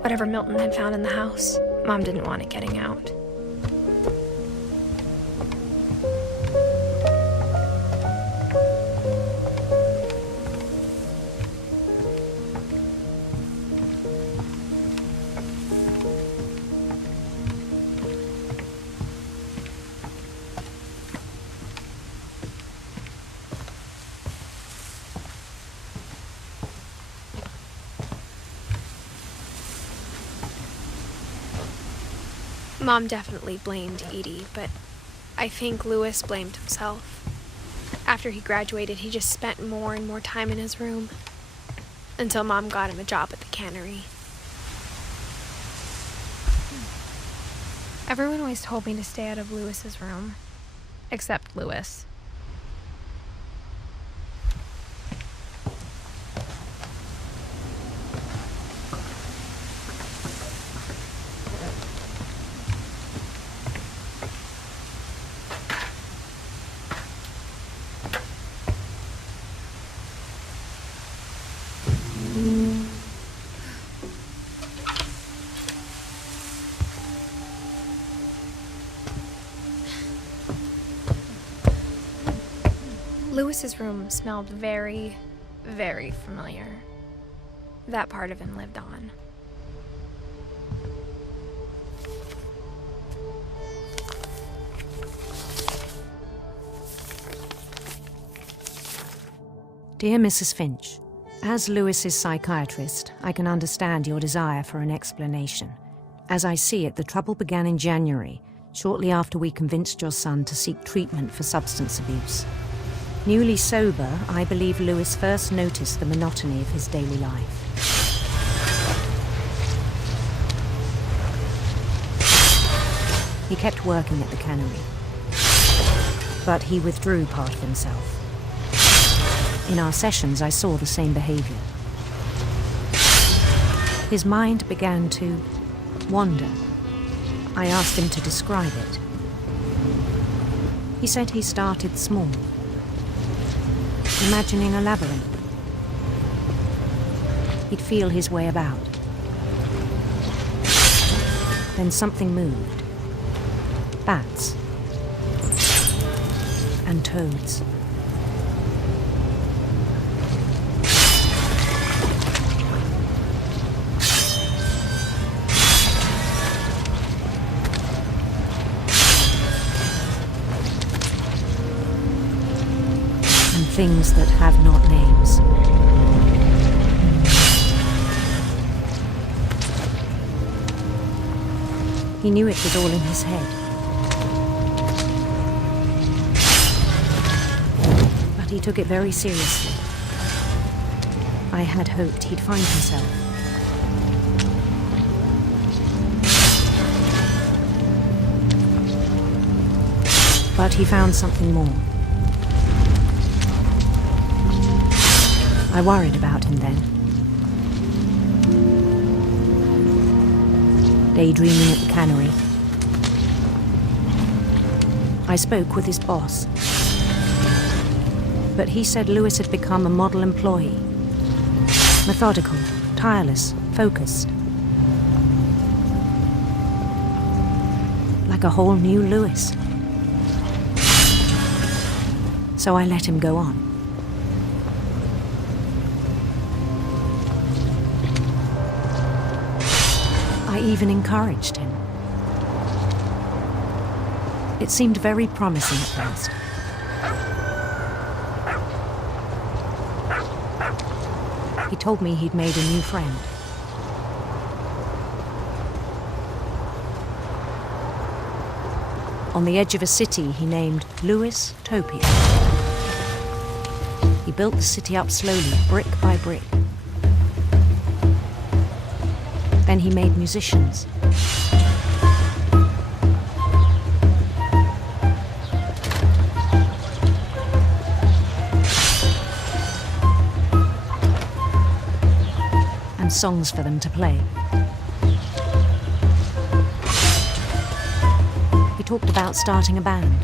Whatever Milton had found in the house, Mom didn't want it getting out. Mom definitely blamed Edie, but I think Louis blamed himself. After he graduated, he just spent more and more time in his room, until Mom got him a job at the cannery. Everyone always told me to stay out of Louis's room, except Louis. Louis's room smelled very, very familiar. That part of him lived on. Dear Mrs. Finch, as Louis's psychiatrist, I can understand your desire for an explanation. As I see it, the trouble began in January, shortly after we convinced your son to seek treatment for substance abuse. Newly sober, I believe Louis first noticed the monotony of his daily life. He kept working at the cannery, but he withdrew part of himself. In our sessions, I saw the same behavior. His mind began to wander. I asked him to describe it. He said he started small, imagining a labyrinth. He'd feel his way about. Then something moved. Bats. And toads. Things that have not names. He knew it was all in his head. But he took it very seriously. I had hoped he'd find himself. But he found something more. I worried about him then. Daydreaming at the cannery. I spoke with his boss. But he said Louis had become a model employee. Methodical, tireless, focused. Like a whole new Louis. So I let him go on. I even encouraged him. It seemed very promising at first. He told me he'd made a new friend. On the edge of a city he named Louis Topia. He built the city up slowly, brick by brick. Then he made musicians. And songs for them to play. He talked about starting a band.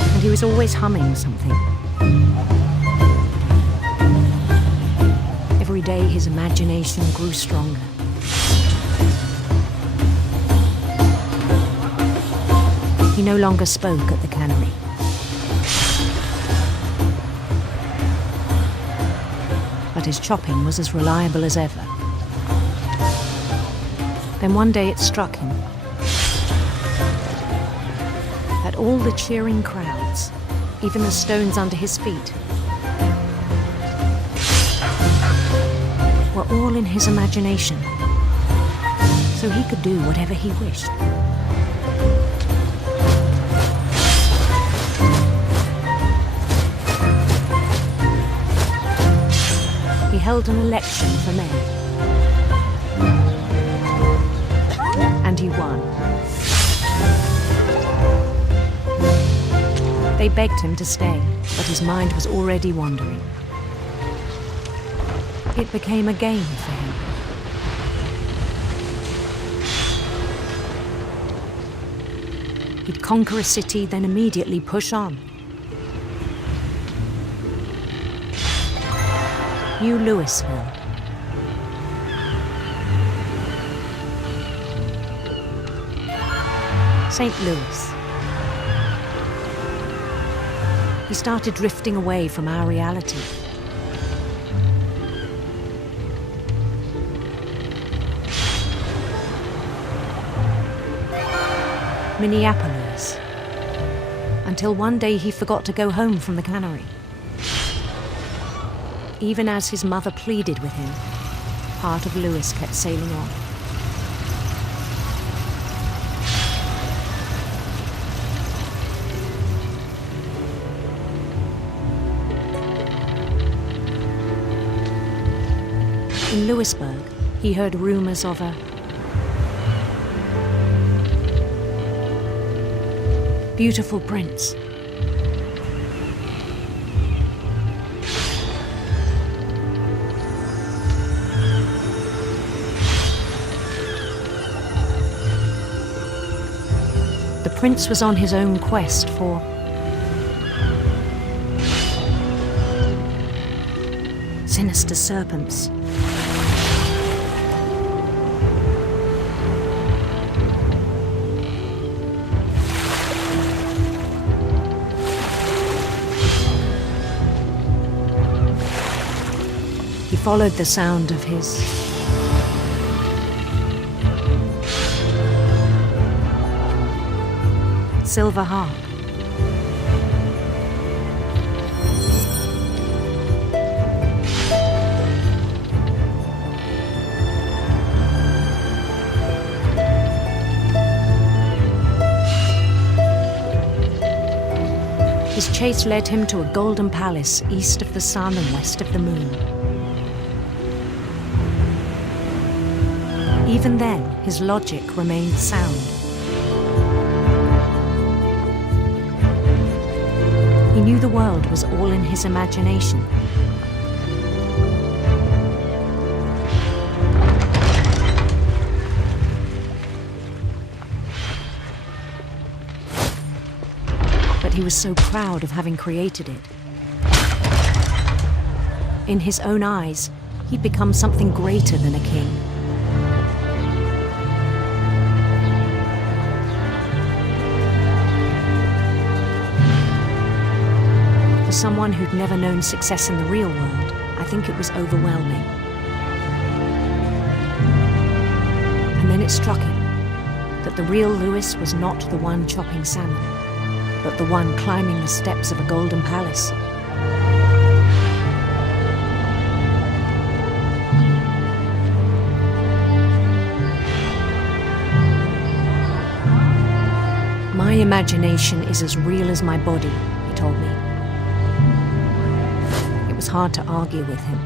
And he was always humming something. Every day his imagination grew stronger. He no longer spoke at the cannery. But his chopping was as reliable as ever. Then one day it struck him that all the cheering crowds, even the stones under his feet, were all in his imagination, so he could do whatever he wished. He held an election for mayor, and he won. They begged him to stay, but his mind was already wandering. It became a game for him. He'd conquer a city, then immediately push on. New Louisville. St. Louis. He started drifting away from our reality. Minneapolis. Until one day he forgot to go home from the cannery. Even as his mother pleaded with him, part of Louis kept sailing on. In Louisburg, he heard rumors of a beautiful prince. The prince was on his own quest for sinister serpents. He followed the sound of his silver harp. His chase led him to a golden palace east of the sun and west of the moon. Even then, his logic remained sound. He knew the world was all in his imagination. But he was so proud of having created it. In his own eyes, he'd become something greater than a king. For someone who'd never known success in the real world, I think it was overwhelming. And then it struck him that the real Louis was not the one chopping salmon, but the one climbing the steps of a golden palace. My imagination is as real as my body, he told me. It was hard to argue with him.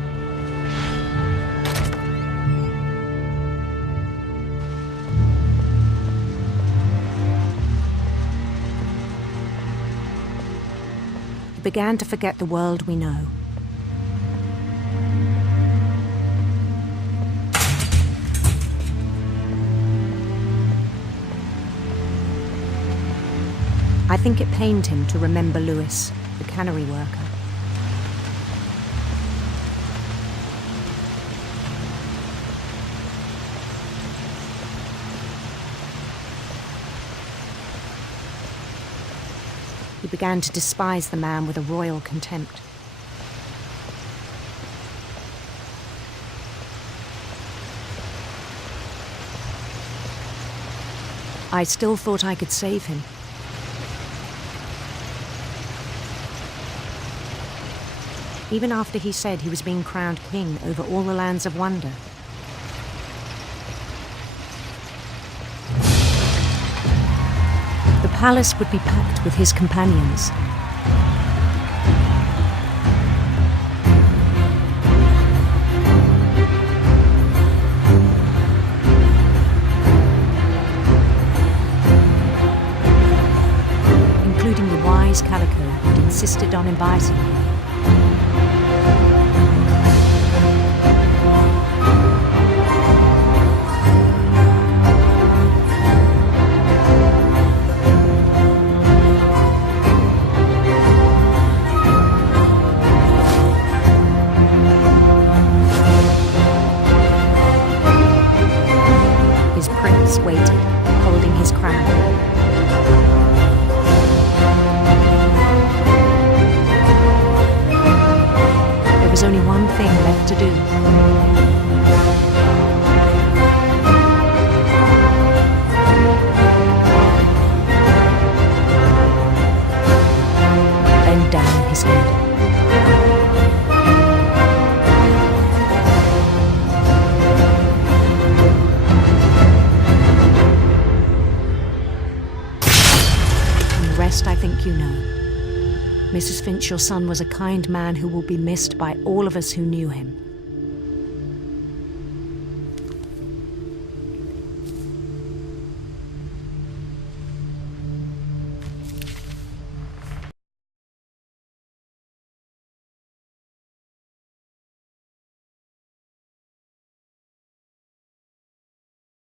He began to forget the world we know. I I think it pained him to remember Lewis, the cannery worker. He began to despise the man with a royal contempt. I still thought I could save him. Even after he said he was being crowned king over all the lands of wonder. The palace would be packed with his companions. Including the wise Calico who'd insisted on inviting him. His prince waited, holding his crown. There was only one thing left to do. Bend down his head. I think you know. Mrs. Finch, your son was a kind man who will be missed by all of us who knew him.